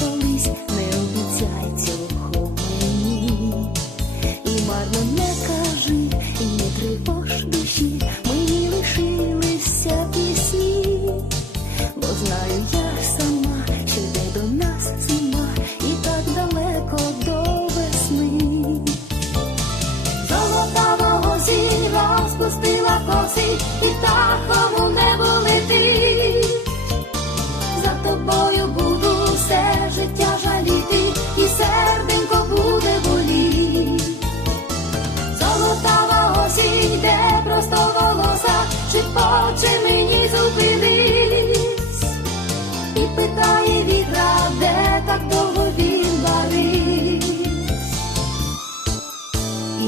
колись, не обіцяй цього мені. І марно не кажи, і не тривож душі, лишилися пісні, бо знаю я сама, що йде до нас зима, і так далеко до весни. Золотава осінь розпустила коси,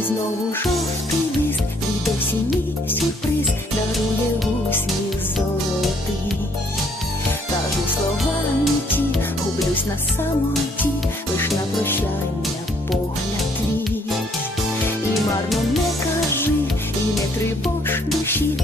Знову жовтий лист від осінній сюрприз дарує усміх золотий. Кажу слова не ті, гублюсь на самоті, лиш на прощання погляд твій. І марно не кажи, і не тривож душі,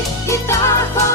e tá com